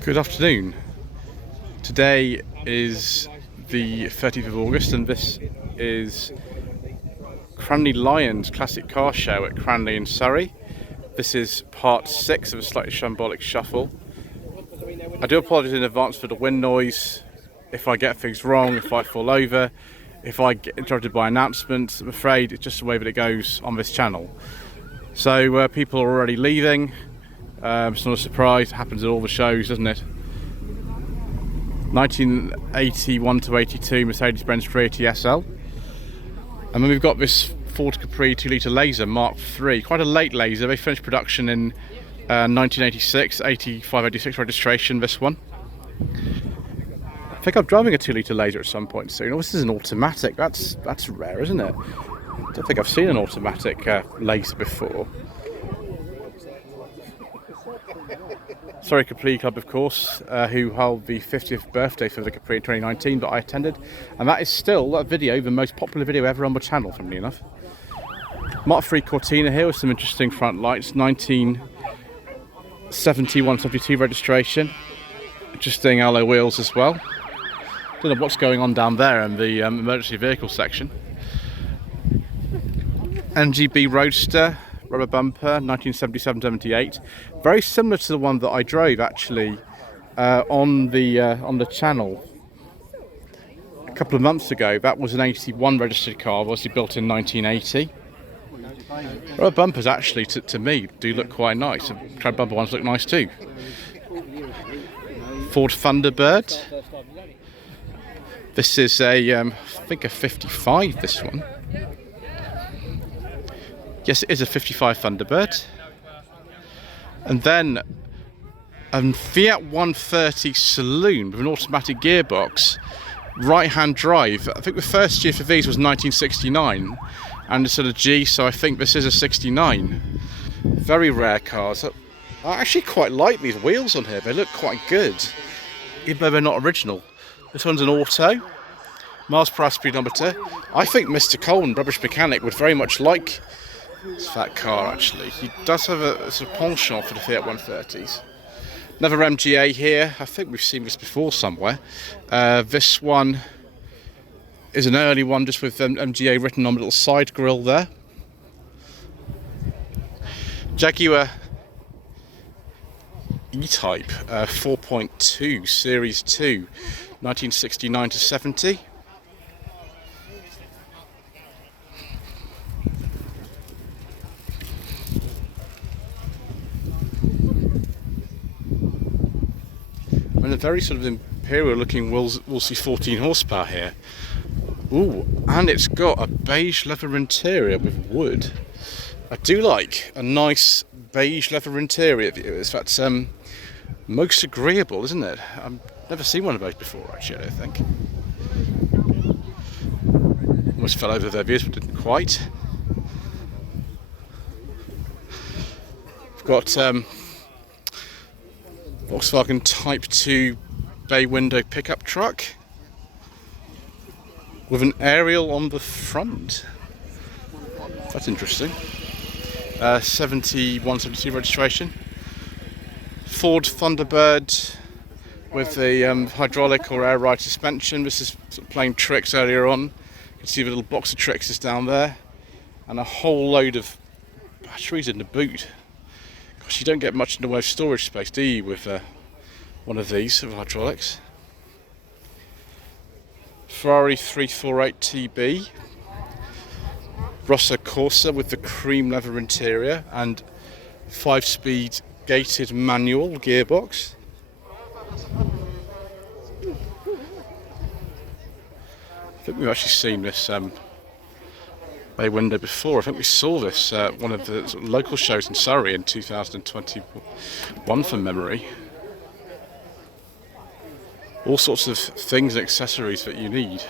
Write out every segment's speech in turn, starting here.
Good afternoon. Today is the 30th of August and this is Cranleigh Lions Classic Car Show at Cranleigh in Surrey. This is part 6 of a slightly shambolic shuffle. I do apologise in advance for the wind noise, if I get things wrong, if I fall over, if I get interrupted by announcements. I'm afraid it's just the way that it goes on this channel. So people are already leaving. It's not a surprise, it happens at all the shows, doesn't it? 1981 to 82 Mercedes-Benz 380 SL. And then we've got this Ford Capri 2-litre laser Mark III, quite a late laser. They finished production in 1986, 85-86 registration, this one. I think I'm driving a 2-litre laser at some point soon. Oh, this is an automatic, that's rare, isn't it? I don't think I've seen an automatic laser before. Sorry, Capri Club, of course, who held the 50th birthday for the Capri in 2019 that I attended, and that is still, that video, the most popular video ever on the channel, funnily enough. Mark III Cortina here with some interesting front lights, 1971-72 registration, interesting alloy wheels as well. Don't know what's going on down there in the emergency vehicle section. NGB Roadster, rubber bumper, 1977-78, very similar to the one that I drove actually on the channel a couple of months ago. That was an 81 registered car, obviously built in 1980. Rubber bumpers actually, to me, do look quite nice. The tread bumper ones look nice too. Ford Thunderbird. This is a, I think a 55, this one. Yes, it is a 55 Thunderbird. And then a Fiat 130 Saloon with an automatic gearbox, right-hand drive. I think the first year for these was 1969, and it's sort of G, so I think this is a 69. Very rare cars. I actually quite like these wheels on here. They look quite good, even though they're not original. This one's an auto. Miles per hour speedometer. I think Mr. Coleman, Rubbish Mechanic, would very much like that car actually. He does have a sort of penchant for the Fiat 130s. Another MGA here. I think we've seen this before somewhere. This one is an early one just with MGA written on a little side grille there. Jaguar E-Type 4.2 Series 2, 1969 to 70. And a very sort of imperial looking Wolseley 14 horsepower here. Ooh, and it's got a beige leather interior with wood. I do like a nice beige leather interior, viewers. That's most agreeable, isn't it? I've never seen one of those before actually, I don't think. Almost fell over their viewers, but didn't quite. We've got Volkswagen Type 2 bay window pickup truck with an aerial on the front. That's interesting. 71-72 registration. Ford Thunderbird with the hydraulic or air ride suspension. This is sort of playing tricks earlier on. You can see the little box of tricks is down there, and a whole load of batteries in the boot. You don't get much in the way of storage space, do you, with one of these, of hydraulics. Ferrari 348 TB. Rosso Corsa with the cream leather interior and 5-speed gated manual gearbox. I think we've actually seen this bay window before. I think we saw this one of the sort of local shows in Surrey in 2021 from memory. All sorts of things and accessories that you need.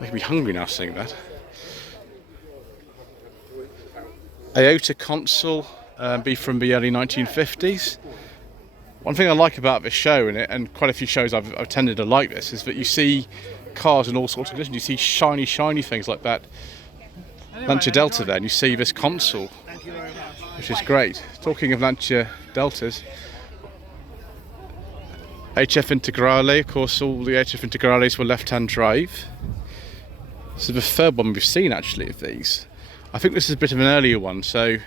Make me hungry now seeing that. Iota console, be from the early 1950s. One thing I like about this show, and quite a few shows I've attended are like this, is that you see cars in all sorts of conditions. You see shiny things like that Lancia Delta there, and you see this console, which is great. Talking of Lancia Deltas, HF Integrale, of course, all the HF Integrales were left-hand drive. This is the third one we've seen actually of these. I think this is a bit of an earlier one, so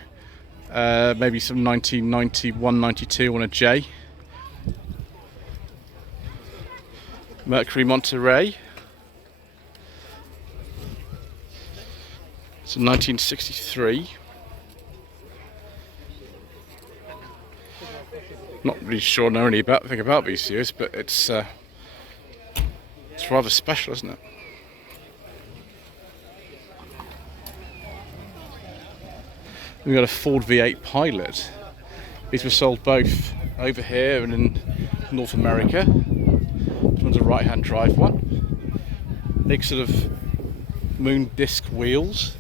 maybe some 1991, 92 on a J. Mercury Monterey. It's a 1963. Not really sure know anything about these years, but it's rather special, isn't it? We've got a Ford V8 Pilot. These were sold both over here and in North America. This one's a right-hand drive one. Big sort of moon disc wheels.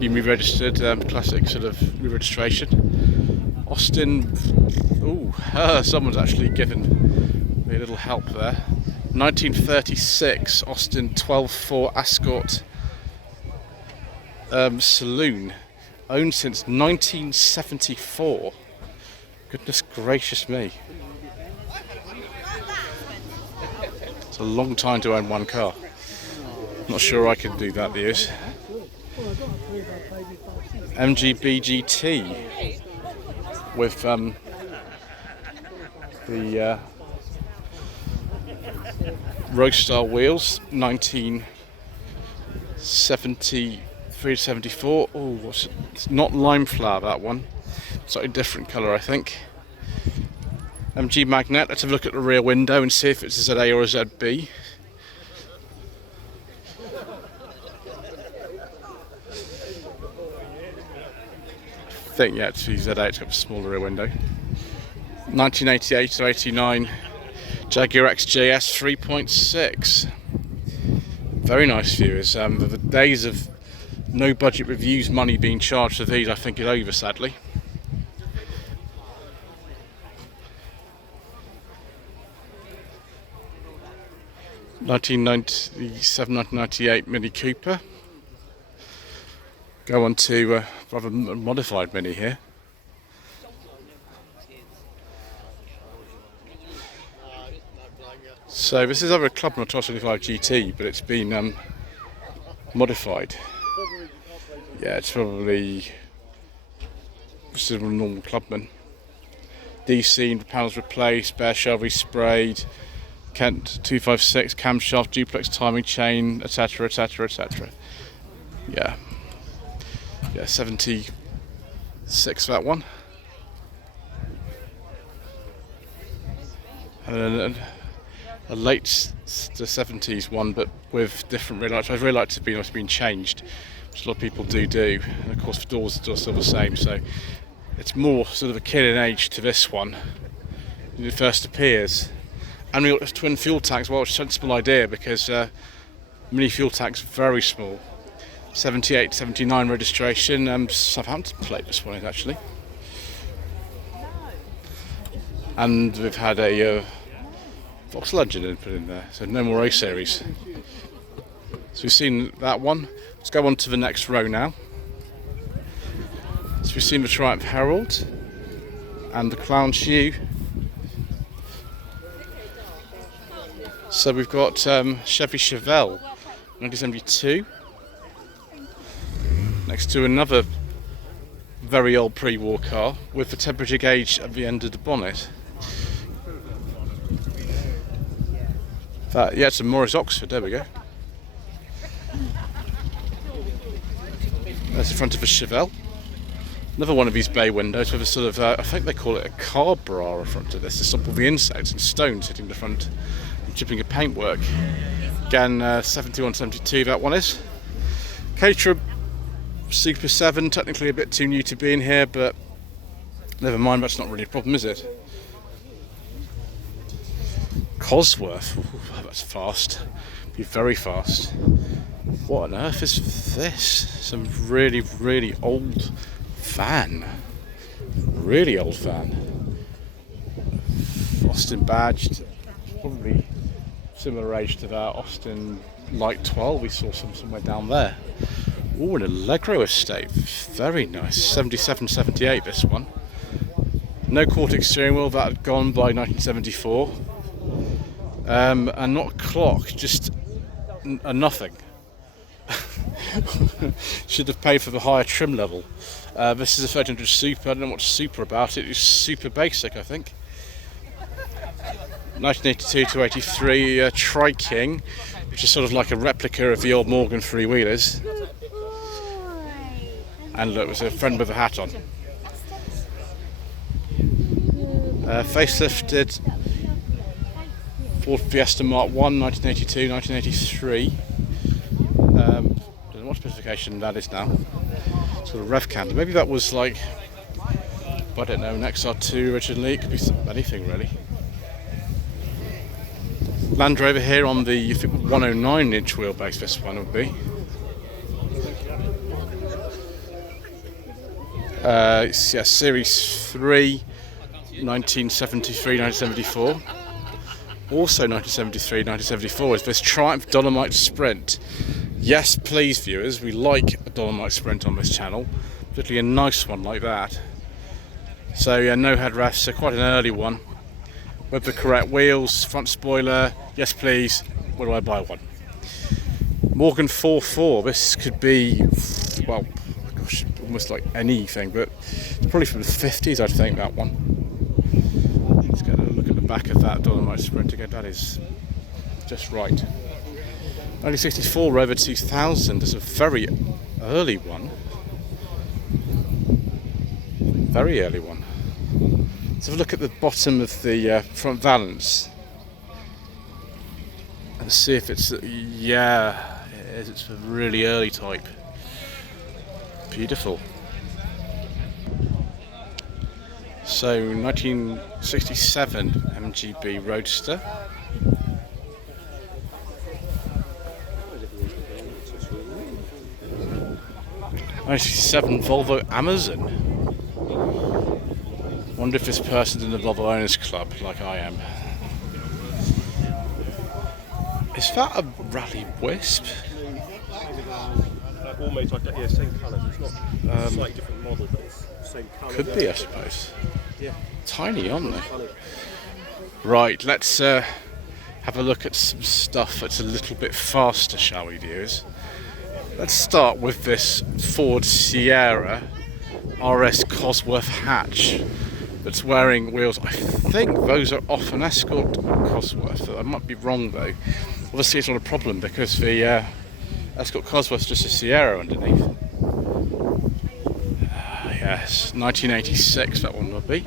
Been re-registered, classic sort of re-registration. Austin, someone's actually given me a little help there. 1936 Austin 12.4 Ascot saloon, owned since 1974. Goodness gracious me. It's a long time to own one car. Not sure I could do that these. MGBGT with the Rogue style wheels, 1973 to 74. Oh, it's not lime flower, that one. Slightly different colour, I think. MG Magnet. Let's have a look at the rear window and see if it's a ZA or a ZB. I think, yeah, it's ZA, it's got a smaller rear window. 1988 to 89 Jaguar XJS 3.6. Very nice viewers. The days of no budget reviews money being charged for these, I think, is over, sadly. (1997-1998) Mini Cooper. Go on to rather modified Mini here. So this is over a Clubman 1225 GT, but it's been modified. Yeah, it's probably just a normal Clubman. DC panels replaced, bare shell resprayed, Kent 256 camshaft, duplex timing chain, etc, etc, etc. Yeah. Yeah, 76 that one. And then a late the 70s one, but with different rear lights. I'd really like to be been changed, which a lot of people do. And of course, the doors are still the same, so it's more sort of a kid in age to this one when it first appears. And we got this twin fuel tanks, well, it's a sensible idea because mini fuel tanks very small. 78, 79 registration, Southampton plate this one is actually. And we've had a Vauxhall engine put in there, so no more A series. So we've seen that one. Let's go on to the next row now. So we've seen the Triumph Herald and the Clown Shoe. So we've got Chevy Chevelle 1972. Next to another very old pre-war car with the temperature gauge at the end of the bonnet. Yeah, it's a Morris Oxford, there we go. That's the front of a Chevelle. Another one of these bay windows with a sort of, I think they call it a car bra in front of this. To stop all the insects and stones hitting the front and chipping of paintwork. Again, 71, 72 that one is. Caterham Super 7, technically a bit too new to be in here, but never mind, that's not really a problem, is it? Cosworth, ooh, that's fast, be very fast. What on earth is this? Some really, really old van. Really old van. Austin badged, probably similar age to that Austin Light 12 we saw somewhere down there. Oh, an Allegro estate, very nice. 77, 78 this one. No Cortex steering wheel, that had gone by 1974. And not a clock, just a nothing. Should have paid for the higher trim level. This is a 1300 Super. I don't know what's super about it. It's super basic, I think. 1982 to 83 Tri-King, which is sort of like a replica of the old Morgan three-wheelers. And look, there's a friend with a hat on. Facelifted Ford Fiesta Mark 1, 1982, 1983. Don't know what specification that is now. Sort of rev counter. Maybe that was like, I don't know, an XR2 originally. It could be anything really. Land Rover here on the 109-inch wheelbase. This one would be. It's, yeah, Series 3, 1973, 1974. Also 1973, 1974 is this Triumph Dolomite Sprint. Yes, please, viewers, we like a Dolomite Sprint on this channel, particularly a nice one like that. So yeah, no headrests, so quite an early one. With the correct wheels, front spoiler, yes please, where do I buy one? Morgan 4.4, this could be, well, gosh, almost like anything, but it's probably from the 50s, I'd think, that one. Let's get a look at the back of that Dolomite Sprint again, that is just right. 1964 Rover 2000 is a very early one. Very early one. Let's have a look at the bottom of the front valance and see if it's, yeah, it is. It's a really early type. Beautiful. So 1967 MGB Roadster. 1967 Volvo Amazon. Wonder if this person's in the Volvo Owners Club, like I am. Is that a Rally Wisp? Almost like that, yeah, same colours. It's not a slightly different model, but it's the same colour. Could be, I suppose. Yeah. Tiny, aren't they? Right, let's have a look at some stuff that's a little bit faster, shall we, viewers? Let's start with this Ford Sierra RS Cosworth hatch that's wearing wheels. I think those are off an Escort Cosworth. I might be wrong though. Obviously it's not a problem because the Escort Cosworth's just a Sierra underneath. Yes, 1986 that one would be.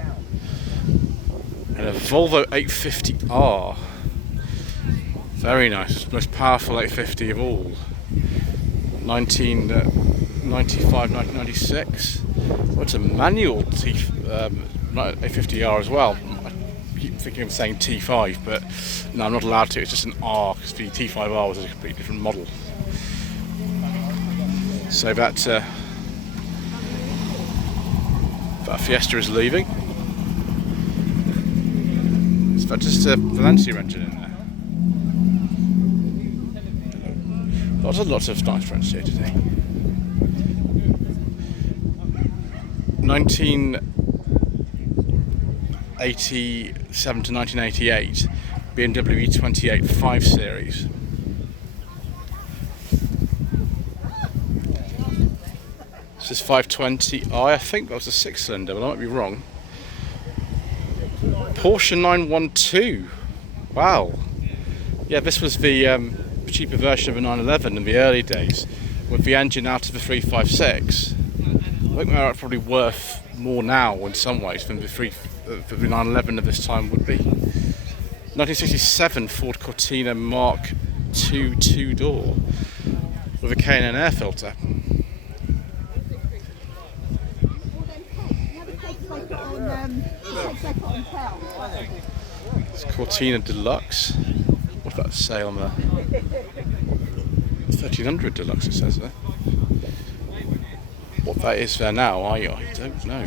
And a Volvo 850R. Very nice, most powerful 850 of all. 1995, 1996. Well, it's a manual A50R as well. I keep thinking of saying T5, but no, I'm not allowed to. It's just an R because the T5R was a completely different model. So that Fiesta is leaving. Is that just a Valencia engine in there? Lots of nice friends here today. 1987 to 1988 BMW E28 5 Series. This is 520i, I think that was a 6-cylinder, but I might be wrong. Porsche 912. Wow. Yeah, this was the cheaper version of a 911 in the early days, with the engine out of the 356. I think they're probably worth more now in some ways than the 911 of this time would be. 1967 Ford Cortina Mark II two-door with a K&N air filter. It's Cortina Deluxe. What's that say on the 1300 Deluxe, it says there. What that is there now, I don't know.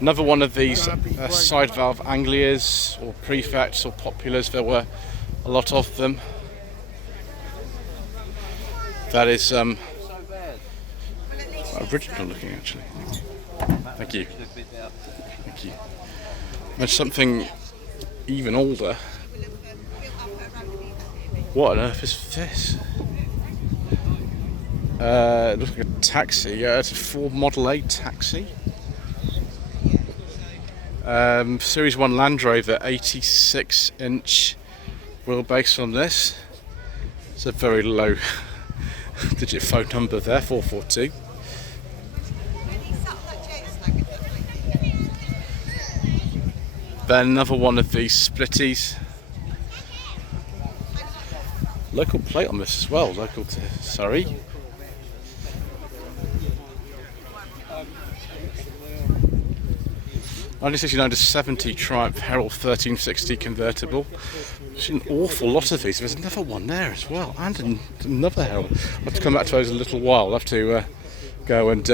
Another one of these side valve Anglias or Prefects or Populars, there were a lot of them. That is original looking actually. Thank you. thank you. And something even older. What on earth is this? It looks like a taxi. Yeah, it's a Ford Model A taxi. Series 1 Land Rover, 86-inch wheelbase on this. It's a very low digit phone number there, 442. Then another one of these splitties. Local plate on this as well, local to Surrey. (1969 to 70) Triumph Herald 1360 convertible. There's an awful lot of these. There's another one there as well, and another Herald. I'll have to come back to those in a little while. I'll have to go and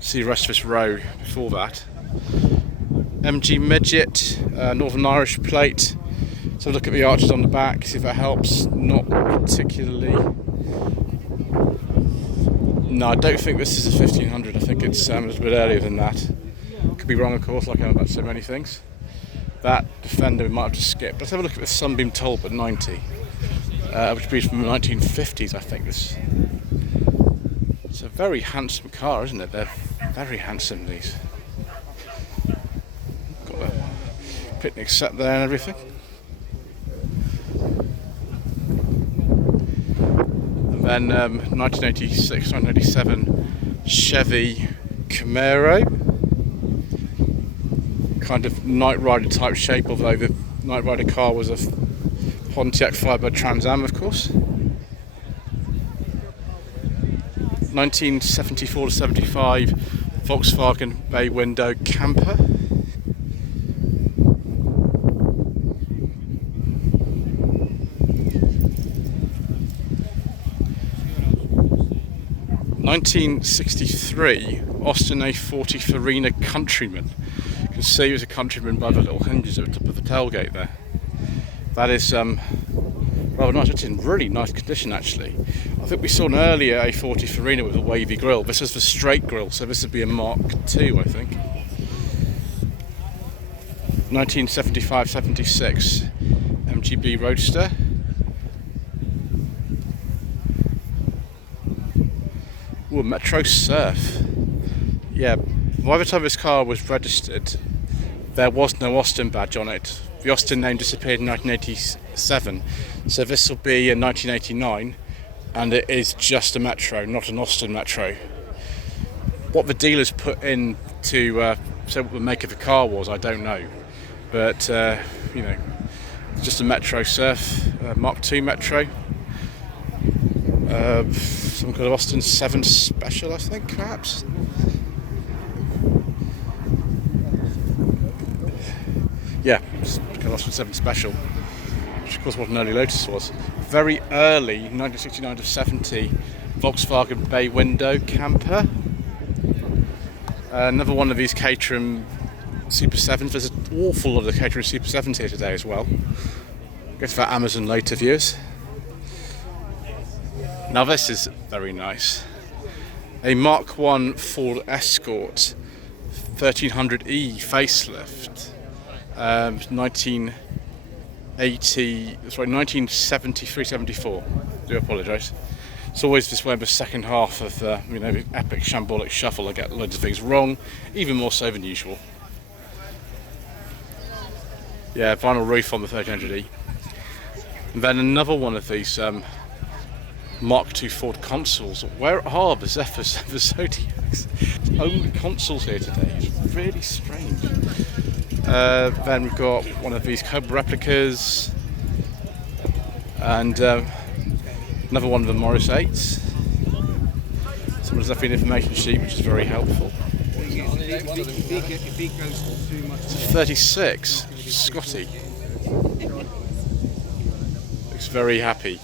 see the rest of this row before that. MG Midget, Northern Irish plate. So look at the arches on the back, see if that helps. Not particularly. No, I don't think this is a 1500. I think it's a little bit earlier than that. Could be wrong, of course, like I'm about so many things. That Defender we might have to skip. Let's have a look at the Sunbeam Talbot 90, which would be from the 1950s, I think. It's a very handsome car, isn't it? They're very handsome, these. Got a picnic set there and everything. And then 1986, 1987 Chevy Camaro. Kind of Knight Rider type shape, although the Knight Rider car was a Pontiac Firebird Trans Am, of course. 1974 to 75 Volkswagen bay window camper. (1963) Austin A40 Farina Countryman. You can see it was a Countryman by the little hinges at the top of the tailgate there. That is rather nice. It's in really nice condition, actually. I think we saw an earlier A40 Farina with a wavy grille. This is the straight grille, so this would be a Mark II, I think. 1975-76 MGB Roadster. Ooh, a Metro Surf. Yeah, by the time this car was registered, there was no Austin badge on it. The Austin name disappeared in 1987, so this will be in 1989, and it is just a Metro, not an Austin Metro. What the dealers put in to say what the make of the car was, I don't know, but you know, just a Metro Surf, Mark II Metro. Some kind of Austin 7 Special, I think, perhaps. Yeah, kind of Austin 7 Special, which of course what an early Lotus was. Very early, 1969 to 70, Volkswagen bay window camper. Another one of these Caterham Super 7s. There's an awful lot of Caterham Super 7s here today as well. Go to that Amazon later, viewers. Now this is very nice. A Mark I Ford Escort 1300E facelift. 1973-74. Do apologise. It's always this way in the second half of the epic Shambolic shuffle. I get loads of things wrong, even more so than usual. Yeah, vinyl roof on the 1300E. And then another one of these Mark II Ford consoles. Where are the Zephyrs and the Zodiacs? Only consoles here today. It's really strange. Then we've got one of these Cobra replicas, and another one of the Morris 8s. Someone's left me an information sheet, which is very helpful. 36, Scotty. Looks very happy.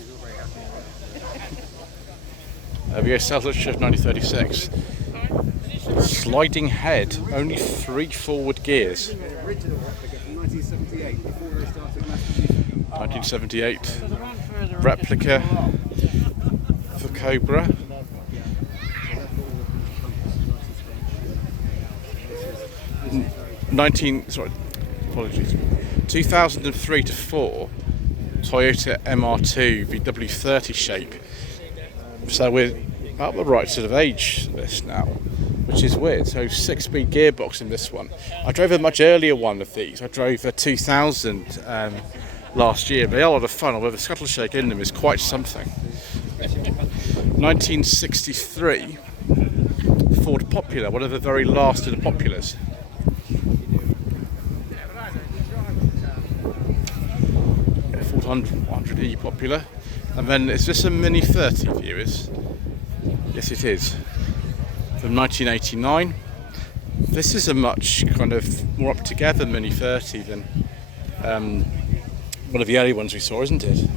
We go South Shift 1936. Sliding head, only 3 forward gears. 1978 replica for Cobra. 2003 to 4 Toyota MR2 VW30 shape. So we're at the right sort of age for this now, which is weird. So 6-speed gearbox in this one. I drove a much earlier one of these. I drove a 2000 last year, but they are a lot of fun, although the scuttle shake in them is quite something. 1963 Ford Popular, one of the very last of the Populars. Ford 100E Popular. And then is this a Mini 30, viewers? Yes, it is. From 1989. This is a much kind of more up together Mini 30 than one of the early ones we saw, isn't it?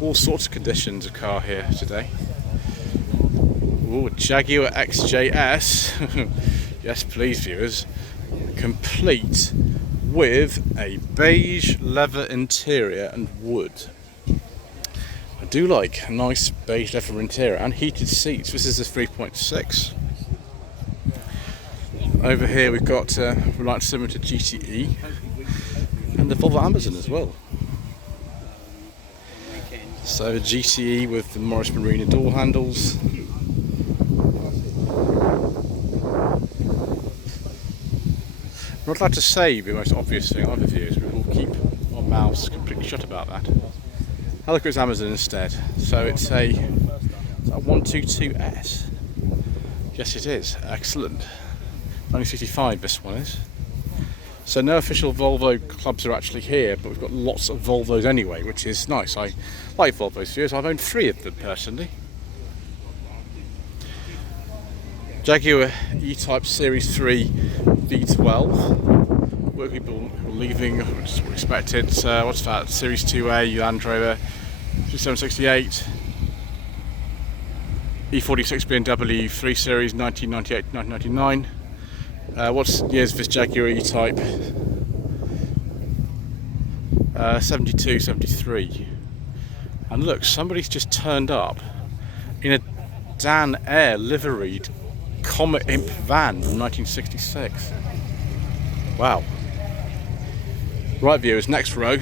All sorts of conditions of car here today. Ooh, Jaguar XJS. Yes, please, viewers. Complete with a beige leather interior and wood. I do like a nice beige leather interior and heated seats. This is a 3.6. Over here we've got like similar to GTE and the Volvo Amazon as well. So a GTE with the Morris Marina door handles. I'm not allowed to say the most obvious thing I've viewers, but we'll keep our mouths completely shut about that. I'll look at its Amazon instead. So it's a 122S. Yes, it is. Excellent. 1965 this one is. So no official Volvo clubs are actually here, but we've got lots of Volvos anyway, which is nice. I like Volvos viewers. I've owned 3 of them personally. Jaguar E-Type Series 3 V12. Work people leaving, which is expected. What's that? Series 2A Land Rover 768. E46 BMW 3 Series 1998-1999. What's years of this Jaguar E-Type? 72, 73. And look, somebody's just turned up in a Dan Air liveried Comet Imp van from 1966. Wow. Right, viewers, next row.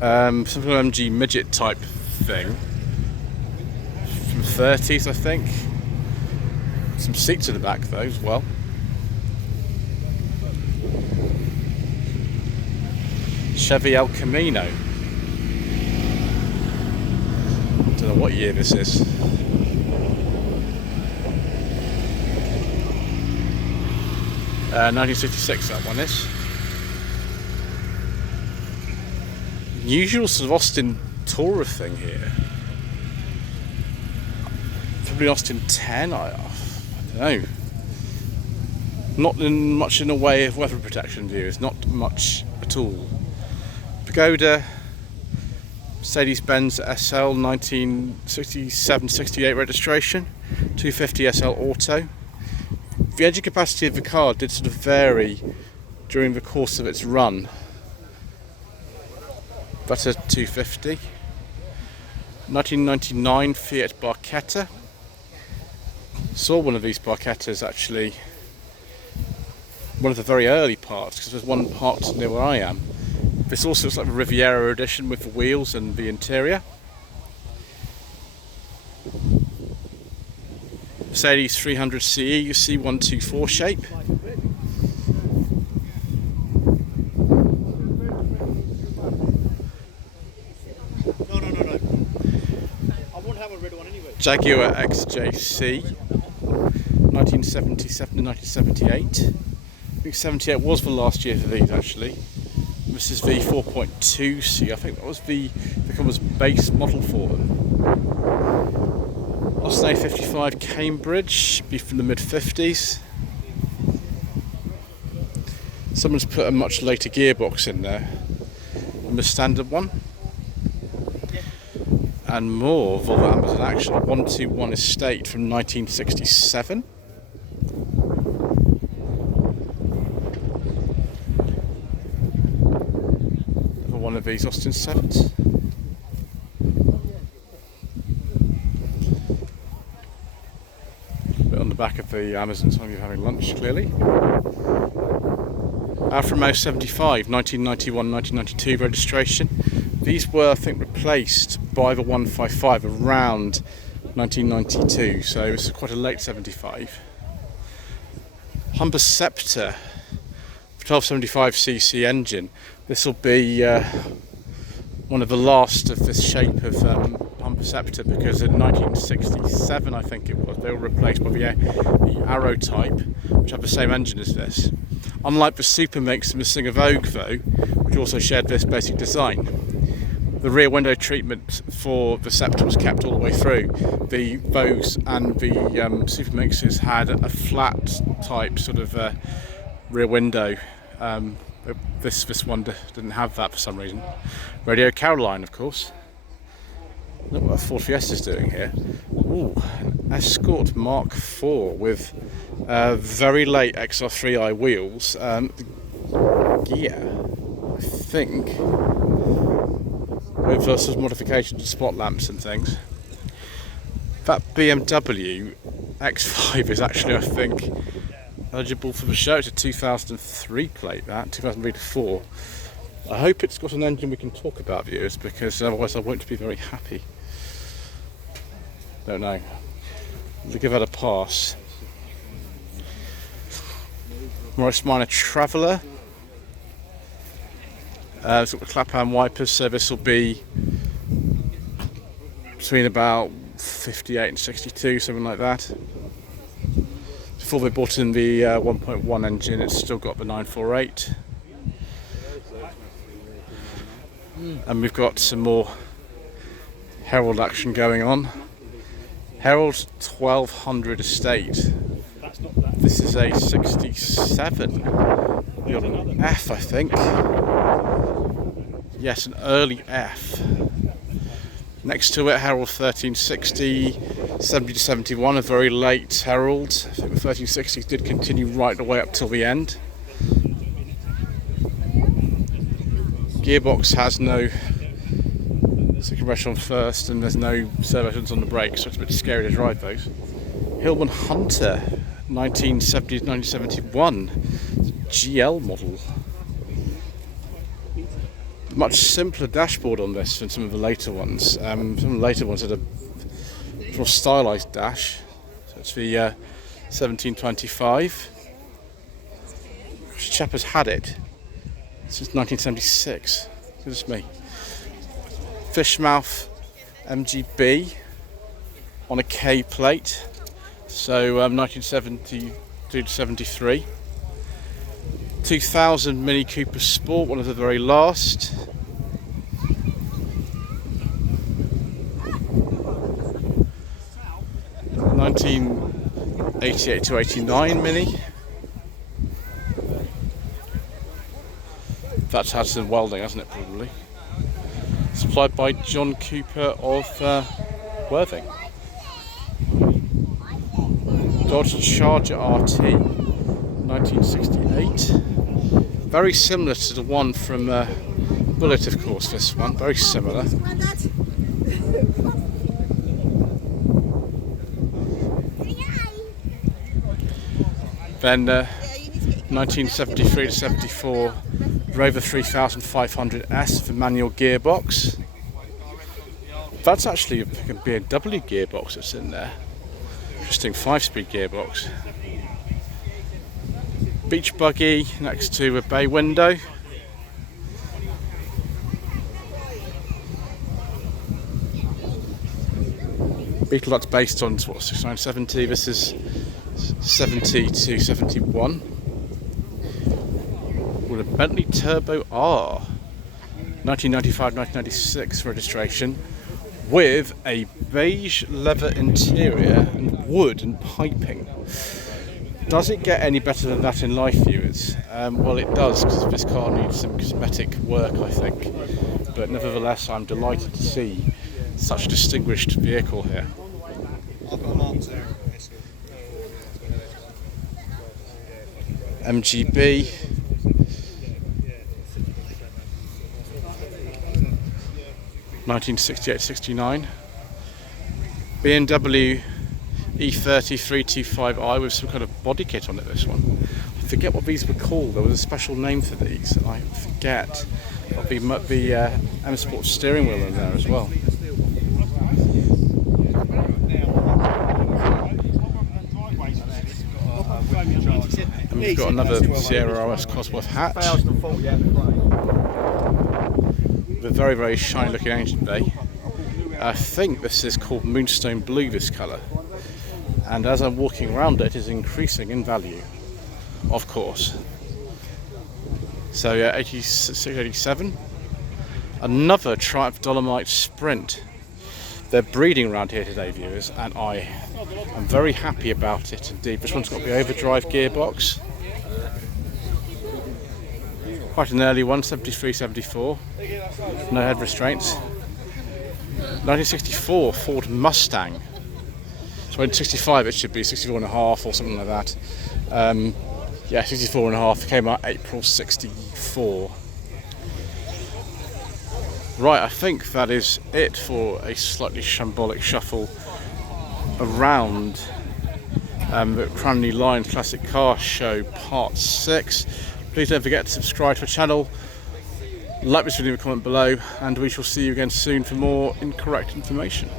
Some kind of MG midget type thing. From 30s, I think. Some seats at the back though as well. Chevy El Camino. Don't know what year this is. Uh, 1966 that one is. Usual sort of Austin Tourer thing here. Probably Austin 10, I don't know. Not much in the way of weather protection views, not much at all. Pagoda, Mercedes-Benz SL 1967-68 registration, 250 SL Auto. The engine capacity of the car did sort of vary during the course of its run. That's a 250. 1999 Fiat Barchetta. Saw one of these Barchettas actually, one of the very early parts, because there's one part near where I am. This also looks like the Riviera edition with the wheels and the interior. Mercedes 300 CE, C124 shape. No. I won't have a red one anyway. Jaguar XJC, 1977 to 1978. I think 78 was the last year for these actually. This is the 4.2C. I think that was the base model for them. Austin A55 Cambridge, be from the mid-50s. Someone's put a much later gearbox in there than the standard one. And more Volvo Amazon action, 121 Estate from 1967. Another one of these Austin 7s. Bit on the back of the Amazon, some of you having lunch clearly. Alfa Romeo 75, 1991, 1992 registration. These were, I think, replaced by the 155 around 1992, so this is quite a late 75. Humber Scepter, 1275cc engine. This will be one of the last of this shape of Humber Scepter, because in 1967, I think it was, they were replaced by the Arrow type, which have the same engine as this. Unlike the Super Mix and the Singer Vogue though, which also shared this basic design, the rear window treatment for the Scepter was kept all the way through. The Vogues and the Super Mixes had a flat type sort of rear window. This one didn't have that for some reason. Radio Caroline, of course. Look what a Ford Fiesta is doing here. Ooh, an Escort Mark IV with very late XR3i wheels. Gear, I think, with some modifications to spot lamps and things. That BMW X5 is actually, I think, eligible for the show. It's a 2003 plate, that 2003 to 4. I hope it's got an engine we can talk about, viewers, because otherwise I won't be very happy. Don't know. We'll give that a pass. Morris Minor Traveller. It's got the clap-hand wipers, so this will be between about 58 and 62, something like that. Before they brought in the 1.1 engine, it's still got the 948. And we've got some more Herald action going on. Herald 1200 estate. This is a 67 F, I think. Yes, an early F. Next to it, Herald 1360, 70 to 71, a very late Herald. I think the 1360s did continue right the way up till the end. Gearbox has no compression on first, and there's no servo buttons on the brakes, so it's a bit scary to drive those. Hillman Hunter, 1970 to 1971, GL model. Much simpler dashboard on this than some of the later ones. Some of the later ones had a more stylised dash. So it's the 1725. This chap has had it since 1976. Goodness me. Fishmouth MGB on a K plate. So 1972 to 73. 2000 Mini Cooper Sport, one of the very last. (1988 to 89) Mini. That's had some welding, hasn't it? Probably. Supplied by John Cooper of Worthing. Dodge Charger RT, 1968. Very similar to the one from Bullet, of course, this one. Very similar. Then 1973 to 74, Rover 3500S for manual gearbox. That's actually a BMW gearbox that's in there. Interesting 5-speed gearbox. Beach buggy next to a bay window. Beetle that's based on what, 6970. This is 70 to 71. With a Bentley Turbo R, 1995-1996 registration, with a beige leather interior and wood and piping. Does it get any better than that in life, viewers? Well, it does, because this car needs some cosmetic work, I think. But nevertheless, I'm delighted to see such a distinguished vehicle here. MGB. (1968-69). BMW E30 325i with some kind of body kit on it, this one. I forget what these were called. There was a special name for these. I forget. The M Sport steering wheel in there as well. And we've got another Sierra OS Cosworth hatch with a very, very shiny looking engine bay. I think this is called Moonstone Blue, this colour. And as I'm walking around it is increasing in value, of course. So yeah, 86, 87. Another Triumph Dolomite Sprint. They're breeding around here today, viewers, and I am very happy about it indeed. This one's got the overdrive gearbox. Quite an early one, 73, 74. No head restraints. 1964 Ford Mustang. So in 65 it should be 64 and a half or something like that. Yeah, 64 and a half. It came out April 64. Right, I think that is it for a slightly shambolic shuffle around the Cranleigh Line Classic Car Show Part 6. Please don't forget to subscribe to the channel, like this video, comment below, and we shall see you again soon for more incorrect information.